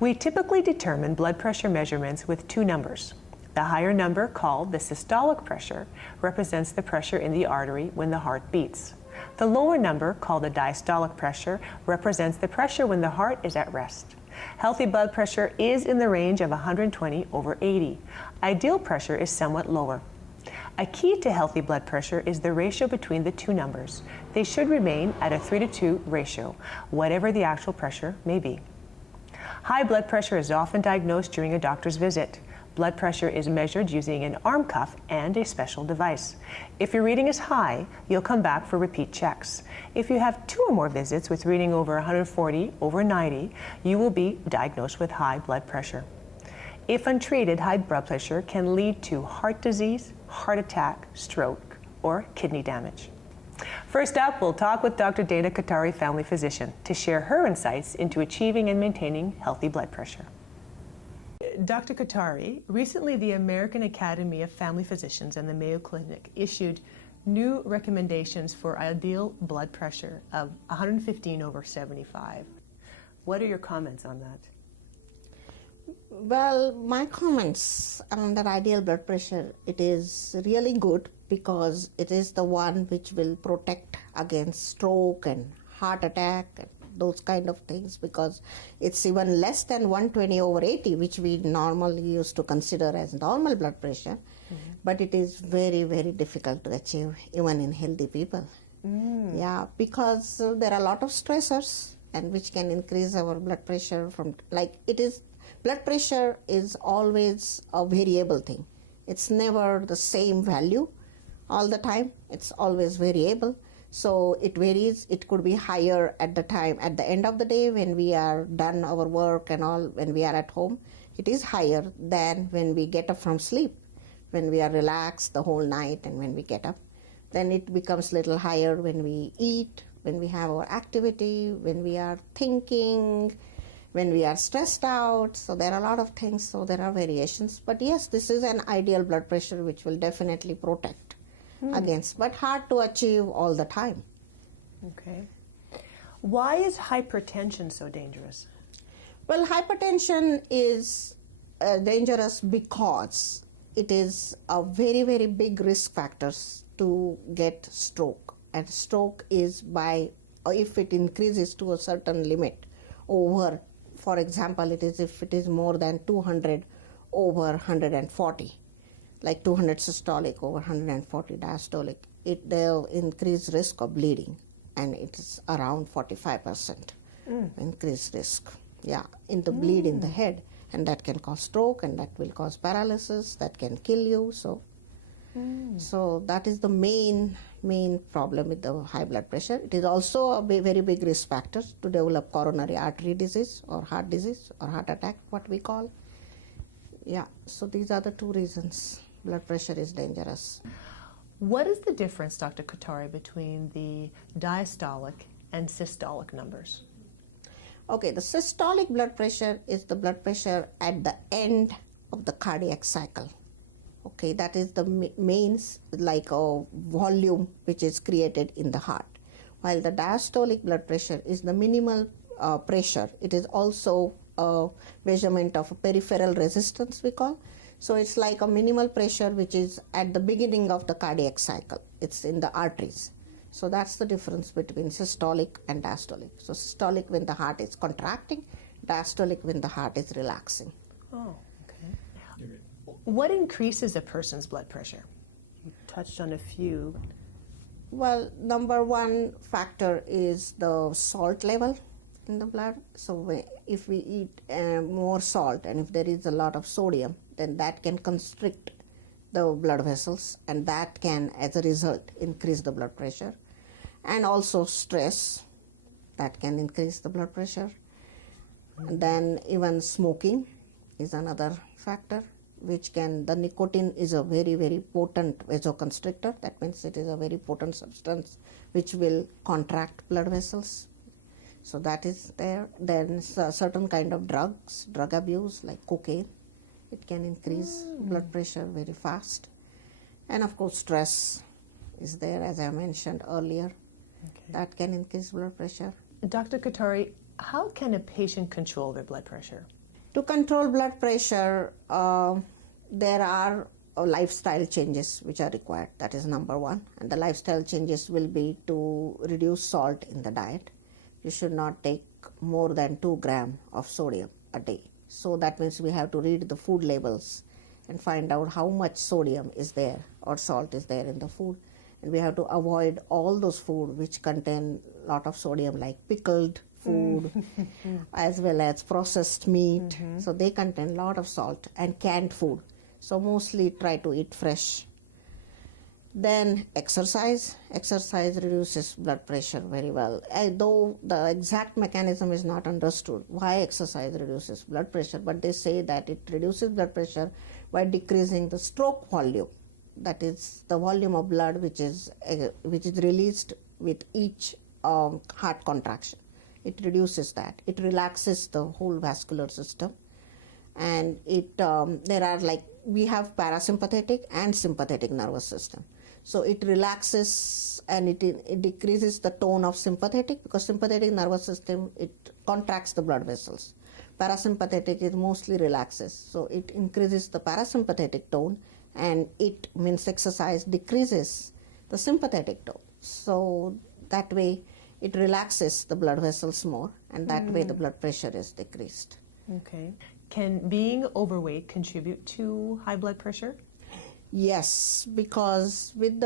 We typically determine blood pressure measurements with two numbers. The higher number, called the systolic pressure, represents the pressure in the artery when the heart beats. The lower number, called the diastolic pressure, represents the pressure when the heart is at rest. Healthy blood pressure is in the range of 120/80. Ideal pressure is somewhat lower. A key to healthy blood pressure is the ratio between the two numbers. They should remain at a 3:2 ratio, whatever the actual pressure may be. High blood pressure is often diagnosed during a doctor's visit. Blood pressure is measured using an arm cuff and a special device. If your reading is high, you'll come back for repeat checks. If you have 2 or more visits with reading over 140/90, you will be diagnosed with high blood pressure. If untreated, high blood pressure can lead to heart disease, heart attack, stroke, or kidney damage. First up, we'll talk with Dr. Dana Katari, family physician, to share her insights into achieving and maintaining healthy blood pressure. Dr. Katari, recently the American Academy of Family Physicians and the Mayo Clinic issued new recommendations for ideal blood pressure of 115/75. What are your comments on that? Well, my comments on that ideal blood pressure, it is really good because it is the one which will protect against stroke and heart attack and those kind of things, because it's even less than 120/80, which we normally used to consider as normal blood pressure, but it is very, very difficult to achieve even in healthy people. Yeah, because there are a lot of stressors and which can increase our blood pressure from, like it is, blood pressure is always a variable thing. It's never the same value all the time. It's always variable. So it varies. It could be higher at the time, at the end of the day when we are done our work and all, when we are at home, it is higher than when we get up from sleep, when we are relaxed the whole night and when we get up. Then it becomes little higher when we eat, when we have our activity, when we are thinking, when we are stressed out. So there are a lot of things, so there are variations. But yes, this is an ideal blood pressure which will definitely protect against, but hard to achieve all the time. Okay. Why is hypertension so dangerous? Well, hypertension is dangerous because it is a very, very big risk factors to get stroke. And stroke is by, if it increases to a certain limit over, for example, it is if it is more than 200/140. Like 200 systolic over 140 diastolic, the increased risk of bleeding, and it's around 45% increased risk. Yeah, in the bleed in the head, and that can cause stroke, and that will cause paralysis, that can kill you. So that is the main problem with the high blood pressure. It is also a very big risk factor to develop coronary artery disease or heart disease or heart attack, what we call. Yeah, so these are the two reasons blood pressure is dangerous. What is the difference, Dr. Katari, between the diastolic and systolic numbers? Okay, the systolic blood pressure is the blood pressure at the end of the cardiac cycle. Okay, that is the main, like a volume which is created in the heart. While the diastolic blood pressure is the minimal pressure. It is also a measurement of peripheral resistance, we call. So it's like a minimal pressure which is at the beginning of the cardiac cycle. It's in the arteries. So that's the difference between systolic and diastolic. So systolic when the heart is contracting, diastolic when the heart is relaxing. Oh, okay. What increases a person's blood pressure? You touched on a few. Well, number one factor is the salt level in the blood. So if we eat more salt and if there is a lot of sodium, then that can constrict the blood vessels, and that can, as a result, increase the blood pressure. And also stress, that can increase the blood pressure. And then even smoking is another factor, which can, the nicotine is a very, very potent vasoconstrictor. That means it is a very potent substance which will contract blood vessels. So that is there. Then certain kind of drugs, drug abuse like cocaine, it can increase blood pressure very fast. And of course stress is there, as I mentioned earlier. Okay. That can increase blood pressure. Dr. Katari, how can a patient control their blood pressure? To control blood pressure, there are lifestyle changes which are required. That is number one. And the lifestyle changes will be to reduce salt in the diet. You should not take more than 2 grams of sodium a day. So that means we have to read the food labels and find out how much sodium is there or salt is there in the food. And we have to avoid all those food which contain a lot of sodium, like pickled food as well as processed meat. So they contain a lot of salt, and canned food. So mostly try to eat fresh. Then exercise. Exercise reduces blood pressure very well. Though the exact mechanism is not understood why exercise reduces blood pressure, but they say that it reduces blood pressure by decreasing the stroke volume. That is the volume of blood which is released with each heart contraction. It reduces that. It relaxes the whole vascular system, and we have parasympathetic and sympathetic nervous system. So it relaxes and it decreases the tone of sympathetic, because sympathetic nervous system, it contracts the blood vessels. Parasympathetic, it mostly relaxes. So it increases the parasympathetic tone, and it means exercise decreases the sympathetic tone. So that way it relaxes the blood vessels more, and that way the blood pressure is decreased. Okay. Can being overweight contribute to high blood pressure? Yes, because having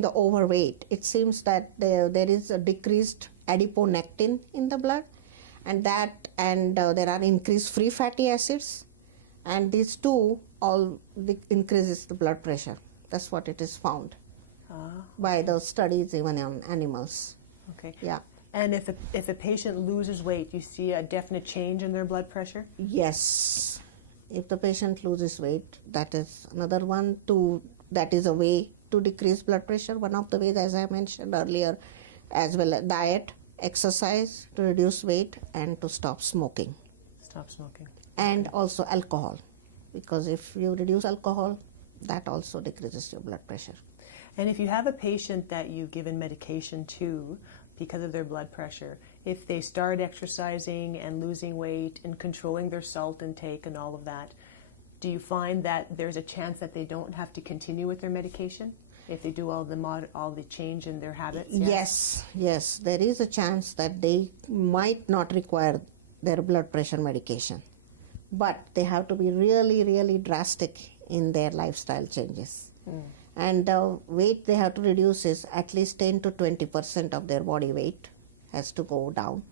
the overweight, it seems that there is a decreased adiponectin in the blood, and there are increased free fatty acids, and these two all increases the blood pressure. That's what it is found by the studies even on animals. Okay. Yeah. And if a patient loses weight, you see a definite change in their blood pressure? Yes. If the patient loses weight, that is another one that is a way to decrease blood pressure. One of the ways, as I mentioned earlier, as well as diet, exercise to reduce weight, and to stop smoking. Stop smoking. And also alcohol, because if you reduce alcohol, that also decreases your blood pressure. And if you have a patient that you've given medication to because of their blood pressure, if they start exercising and losing weight and controlling their salt intake and all of that, do you find that there's a chance that they don't have to continue with their medication if they do all the change in their habits? Yes, there is a chance that they might not require their blood pressure medication, but they have to be really, really drastic in their lifestyle changes. And the weight they have to reduce is at least 10 to 20% of their body weight has to go down.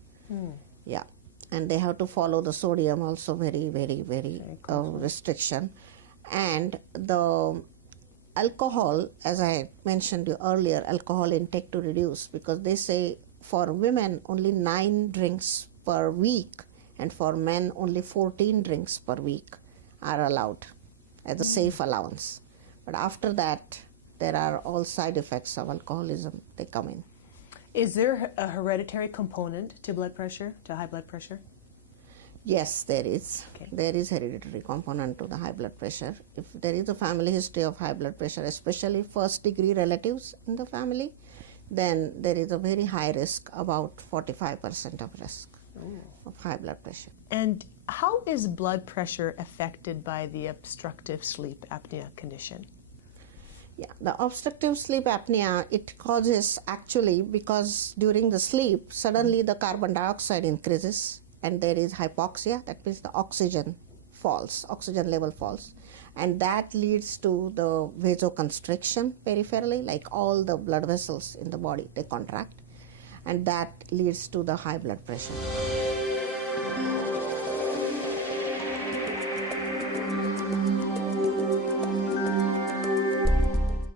Yeah. And they have to follow the sodium also very, very, very restriction. And the alcohol, as I mentioned you earlier, alcohol intake to reduce, because they say for women only 9 drinks per week, and for men only 14 drinks per week are allowed as a safe allowance. But after that, there are all side effects of alcoholism. They come in. Is there a hereditary component to blood pressure, to high blood pressure? Yes, there is. Okay. There is hereditary component to the high blood pressure. If there is a family history of high blood pressure, especially first-degree relatives in the family, then there is a very high risk, about 45% of risk of high blood pressure. And how is blood pressure affected by the obstructive sleep apnea condition? Yeah, the obstructive sleep apnea, it causes actually because during the sleep, suddenly the carbon dioxide increases and there is hypoxia. That means the oxygen level falls. And that leads to the vasoconstriction peripherally, like all the blood vessels in the body, they contract. And that leads to the high blood pressure.